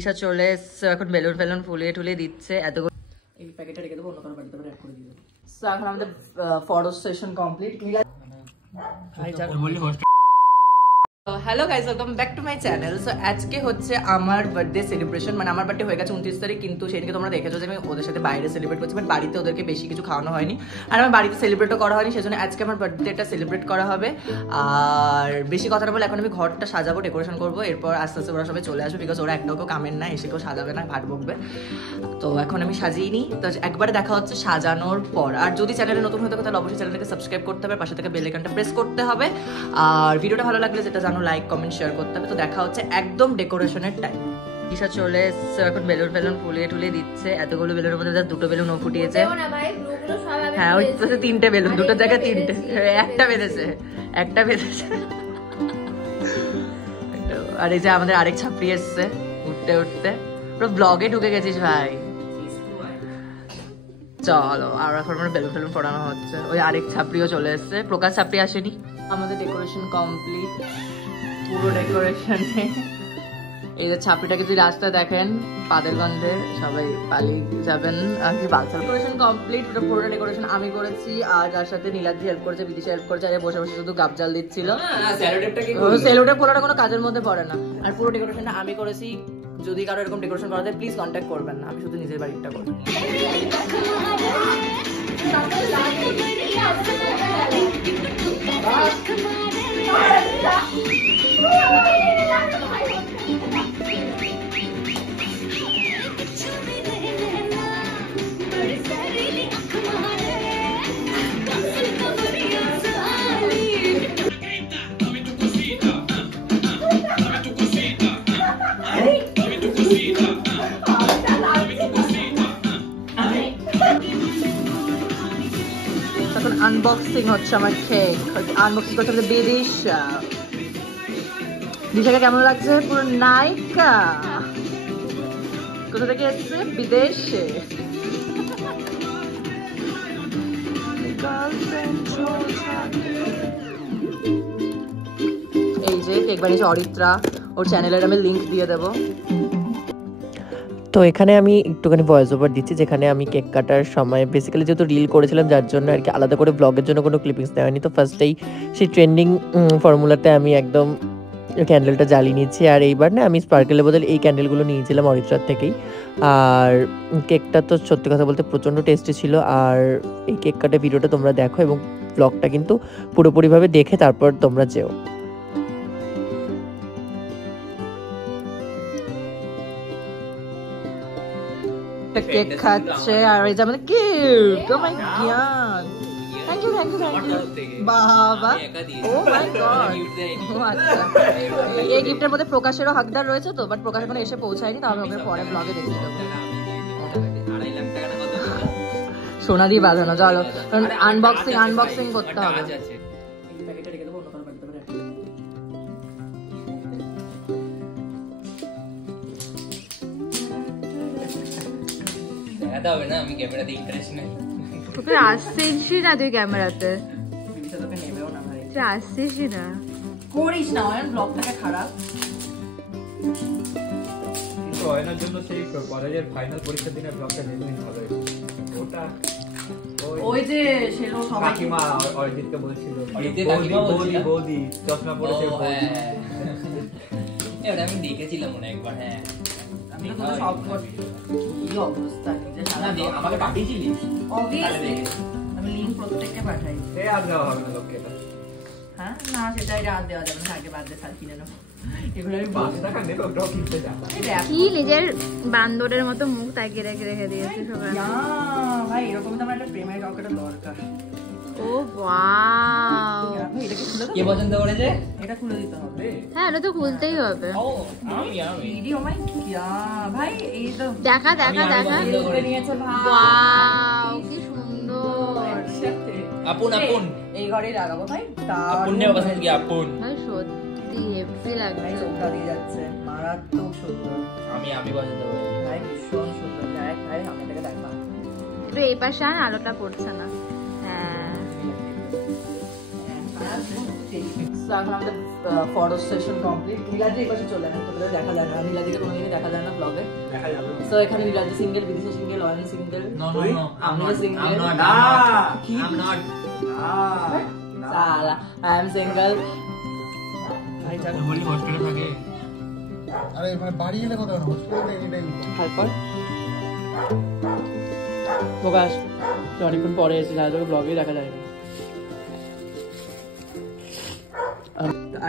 ঈশা চলে এসছে এখন বেলুন ফেলুন ফুলিয়ে টুলিয়ে দিচ্ছে এতগুলো এই প্যাকেটটা রেখে দেবো অন্য কারো বাড়িতে অ্যাড করে দিয়ে দেবো। সো এখন আমাদের photo session complete. Hello guys, welcome back to my channel. So আজকে হচ্ছে আমার বার্থডে সেলিব্রেশন, মানে আমার বার্থডে হয়ে গেছে 29 তারিখ, কিন্তু সেদিকে তোমরা দেখেছো যে আমি ওদের সাথে বাইরে সেলিব্রেট করছি, বাট বাড়িতে ওদেরকে বেশি কিছু খাওয়ানো হয়নি আর আমার বাড়িতে সেলিব্রেটও করা হয়নি, সেজন্য আজকে আমার বার্থডেটা সেলিব্রেট করা হবে। আর বেশি কথা না বলে এখন আমি ঘরটা সাজাবো, ডেকোরেশন করবো, এরপর আস্তে আস্তে ওরা সবাই চলে আসবে, বিকজ ওরা একটাও কেউ কামের না, এসে কেউ সাজাবে না, ভাট বকবে। তো এখন আমি সাজিয়ে নিই, তো একবারে দেখা হচ্ছে সাজানোর পর। আর যদি চ্যানেলে নতুন হয়ে থাকে তাহলে অবশ্যই চ্যানেলটাকে সাবস্ক্রাইব করতে হবে, পাশে থেকে বেল আইকনটা প্রেস করতে হবে, আর ভিডিওটা ভালো লাগলে যেটা জানো লাইক কমেন্ট শেয়ার করতে হবে। তো দেখা হচ্ছে একদম ডেকোরেশনের টাইম। ঈশা চলে এসছে এখন বেলুন ফেলুন ফুলিয়ে টুলিয়ে দিচ্ছে, এতগুলো বেলুনের মধ্যে দুটো বেলুন ও ফুটিয়েছে। হ্যাঁ ওই তো 3টে বেলুন, দুটো জায়গায় 3টে, একটা বেঁধেছে আর এই যে আমাদের আরেক ছাপড়ি এসছে উঠতে উঠতে, পুরো ব্লগে ঢুকে গেছিস ভাই। চলো আর এখন আমরা বেলুন ফেলুন ফোড়ানো হচ্ছে, ওই আরেক ছাপড়িও চলে এসছে, প্রকাশ ছাপড়ি আসেনি। আমাদের ডেকোরেশন কমপ্লিট, পুরো ডেকোরেশনে এই যে ছাপড়িটাকে যদি রাস্তায় দেখেন পাদের গন্ধে সবাই পালিয়ে যাবেন আর কি। বাচ্চা ডেকোরেশন কমপ্লিট, পুরোটা ডেকোরেশন আমি করেছি, আর যার সাথে নীলাদ্রি হেল্প করেছে, বিদিশা হেল্প করেছে, আর বসে বসে শুধু গাবজাল দিচ্ছিল। সেলোটেপ পোলাটা কোনো কাজের মধ্যে পড়ে না, আর পুরো ডেকোরেশনটা আমি করেছি। যদি কারো এরকম ডেকোরেশন করাতে প্লিজ কন্ট্যাক্ট করবেন না, আমি শুধু নিজের বাড়িটা করি। এখন আনবক্সিং হচ্ছে আমার কেক, আনবক্সিং করতে হবে বিদিশা। দিশাকে কেমন লাগছে? পুরো নায়িকা। কোথা থেকে এসছে? বিদেশে। এই যে কেক বানিয়েছে অরিত্রা, ওর চ্যানেলের আমি লিংক দিয়ে দেবো। তো এখানে আমি একটুখানি ভয়েস ওভার দিচ্ছি, যেখানে আমি কেক কাটার সময় বেসিক্যালি যেহেতু রিল করেছিলাম যার জন্য আর কি আলাদা করে ব্লগের জন্য কোনো ক্লিপিংস দেওয়া হয়নি। তো ফার্স্টেই সেই ট্রেন্ডিং ফর্মুলাতে আমি একদম ক্যান্ডেলটা জ্বালিয়ে নিচ্ছি, আর এইবার না আমি স্পার্কেলের বদলে এই ক্যান্ডেলগুলো নিয়েছিলাম অরিত্রার থেকেই। আর কেকটা তো সত্যি কথা বলতে প্রচণ্ড টেস্টি ছিল, আর এই কেক কাটার ভিডিওটা তোমরা দেখো এবং ব্লগটা কিন্তু পুরোপুরিভাবে দেখে তারপর তোমরা যেও। কেক খাচ্ছে আর এই যে আমাদের gift. Oh my god, thank you বাবা। ও মাই গড, ও আচ্ছা। এই গিফটের মধ্যে প্রকাশেরও হকদার রয়েছে তো, বাট প্রকাশ এখনো এসে পৌঁছায়নি, তো আমি ওকে পরে ব্লগে দেখিয়ে দেবো। সোনা দিয়ে বাঁধানো। চলো আনবক্সিং করতে হবে। হবে না, আমি ক্যামেরাতে ইন্টারেস্ট নেই। তোকে আসছিস না তুই ক্যামেরাতে, তোকে নেবেও না ভাই, তুই আসছিস না, করিস না ব্লগটাকে খারাপ। কিন্তু অয়নার জন্য সেই কলেজের ফাইনাল পরীক্ষার দিনের ব্লগটা দেখলেই ভালো হতো। ওটা ওই যে সেলো সবাই কাকিমা অরিজিৎকে বলছিল, বৌদি চশমা পড়েছে বৌদি। এটা আমি দেখেছিলাম মনে একবার। হ্যাঁ আমি তো সব কি অবস্থা নিজে সারা আমাকে পাঠিয়েছিলিস। অবভিয়াসলি আমি লিংক প্রত্যেককে পাঠাই। এ আর দেওয়া হবে না লোককে। হ্যাঁ না, সেটাই রাত দেওয়া যাবে না, আগে বাদ দিয়ে সাল কিনে নাও। এগুলো আমি 5 টাকা নেবে, ওটাও কিনতে যাবো। কি নিজের বান্দরের মতো মুখ তাকিয়ে রেখে দিয়েছে সবাই। ভাই এরকম তো আমার একটা প্রেমের কাউকে দরকার। ও ওয়াও, এটাকে খুলে দাও। কে পছন্দ করেছে? এটা খুলে দিতে হবে। হ্যাঁ এটা তো খুলতেই হবে। ও আমি ভিডিও ভাই ভাই এই তো দেখা নিয়েছে ভাই। ওয়াও কি সুন্দর। আপন এই ঘরেই লাগাবো ভাই। আপন নে পছন্দ কি আপন? ভাই সত্যি হেভি লাগছে, চোখটা দিয়ে যাচ্ছে, মারাত্মক সুন্দর। আমি পছন্দ করি ভাই, ভীষণ সুন্দর। দেখ ভাই, আমি এটাকে দেখা একটু এই পাশে আন, আলোটা পড়ছে না। হ্যাঁ So এখন আমাদের ফরেস্ট সেশন কমপ্লিট। নীলাদ্রি এই পাশে চলে আসে, তোদের দেখা যায় না, নীলাদ্রিকে কোনোদিনই দেখা যায় না ব্লগে। দেখা যাবে তো এখানে Niladri single, Bidisha single, Ayan single, আমি সিঙ্গেল, কি সালা আই এম সিঙ্গেল। ভাই চল বলি হোস্টেলে থাকে। আরে মানে বাড়ি এলে কথা না, হোস্টেলে এটাই তারপর প্রকাশ অনেকক্ষণ পরে এসে যা তোকে ব্লগে দেখা যায় না।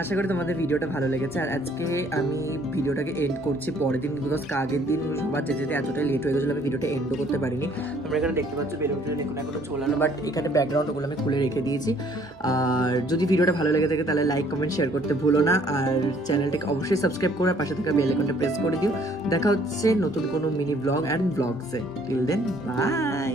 আশা করি তোমাদের ভিডিওটা ভালো লেগেছে। আর আজকে আমি ভিডিওটাকে এন্ড করছি পরের দিন, বিকজ আগের দিন সবার যেতে এতটাই লেট হয়ে গেছিলো, আমি ভিডিওটা এন্ডও করতে পারিনি। তোমরা এখানে দেখতে পাচ্ছ বেরোতে দেখুন এখনো চলানো, বাট এখানে ব্যাকগ্রাউন্ড ওগুলো আমি খুলে রেখে দিয়েছি। আর যদি ভিডিওটা ভালো লেগে থাকে তাহলে লাইক কমেন্ট শেয়ার করতে ভুলো না, আর চ্যানেলটাকে অবশ্যই সাবস্ক্রাইব করে পাশে থাকা বেল আইকনটা প্রেস করে দিও। দেখা হচ্ছে নতুন কোনো মিনি ব্লগ অ্যান্ড ব্লগসে। Till then by.